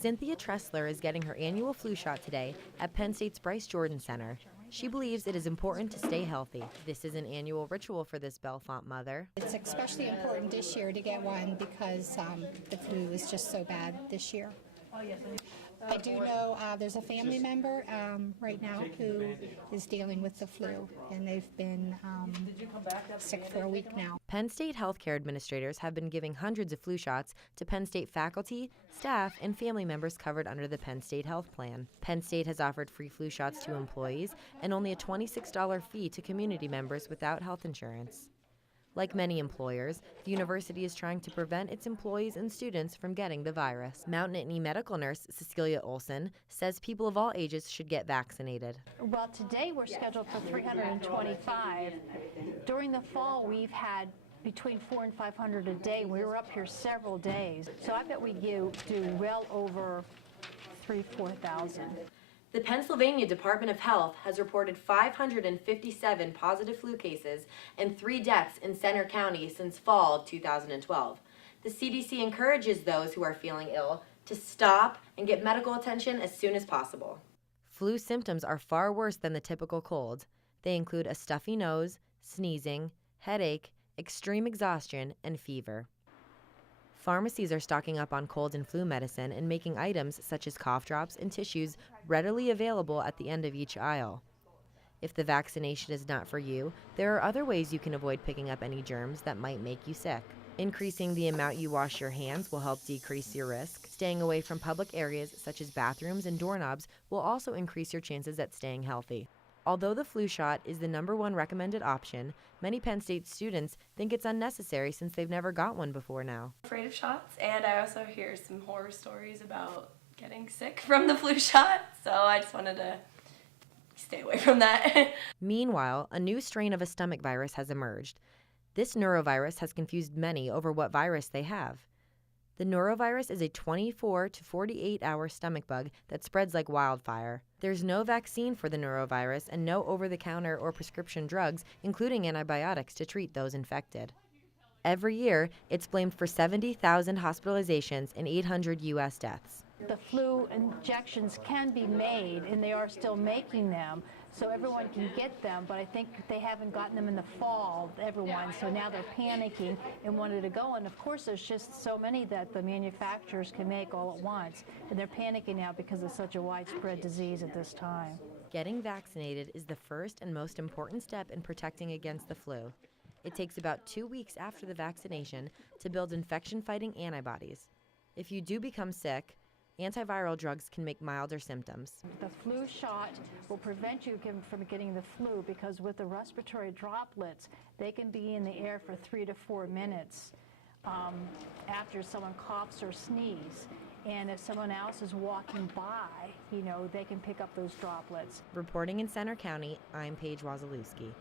Cynthia Tressler is getting her annual flu shot today at Penn State's Bryce Jordan Center. She believes it is important to stay healthy. This is an annual ritual for this Bellefonte mother. It's especially important this year to get one because the flu is just so bad this year. I do know there's a family member right now who is dealing with the flu, and they've been sick for a week now. Penn State healthcare administrators have been giving hundreds of flu shots to Penn State faculty, staff, and family members covered under the Penn State Health Plan. Penn State has offered free flu shots to employees and only a $26 fee to community members without health insurance. Like many employers, the university is trying to prevent its employees and students from getting the virus. Mount Nittany medical nurse Cecilia Olson says people of all ages should get vaccinated. Well, today we're scheduled for 325. During the fall, we've had between 400 and 500 a day. We were up here several days. So I bet we do well over 4,000. The Pennsylvania Department of Health has reported 557 positive flu cases and 3 deaths in Center County since fall of 2012. The CDC encourages those who are feeling ill to stop and get medical attention as soon as possible. Flu symptoms are far worse than the typical cold. They include a stuffy nose, sneezing, headache, extreme exhaustion, and fever. Pharmacies are stocking up on cold and flu medicine and making items such as cough drops and tissues readily available at the end of each aisle. If the vaccination is not for you, there are other ways you can avoid picking up any germs that might make you sick. Increasing the amount you wash your hands will help decrease your risk. Staying away from public areas such as bathrooms and doorknobs will also increase your chances at staying healthy. Although the flu shot is the #1 recommended option, many Penn State students think it's unnecessary since they've never got one before now. I'm afraid of shots, and I also hear some horror stories about getting sick from the flu shot, so I just wanted to stay away from that. Meanwhile, a new strain of a stomach virus has emerged. This norovirus has confused many over what virus they have. The norovirus is a 24 to 48-hour stomach bug that spreads like wildfire. There's no vaccine for the norovirus and no over-the-counter or prescription drugs, including antibiotics, to treat those infected. Every year, it's blamed for 70,000 hospitalizations and 800 U.S. deaths. The flu injections can be made, and they are still making them, so everyone can get them, but I think they haven't gotten them in the fall, everyone, so now they're panicking and wanted to go, and of course there's just so many that the manufacturers can make all at once, and they're panicking now because it's such a widespread disease at this time. Getting vaccinated is the first and most important step in protecting against the flu. It takes about 2 weeks after the vaccination to build infection-fighting antibodies. If you do become sick, antiviral drugs can make milder symptoms. The flu shot will prevent you from getting the flu because with the respiratory droplets, they can be in the air for 3 to 4 minutes after someone coughs or sneezes. And if someone else is walking by, they can pick up those droplets. Reporting in Center County, I'm Paige Wazalewski.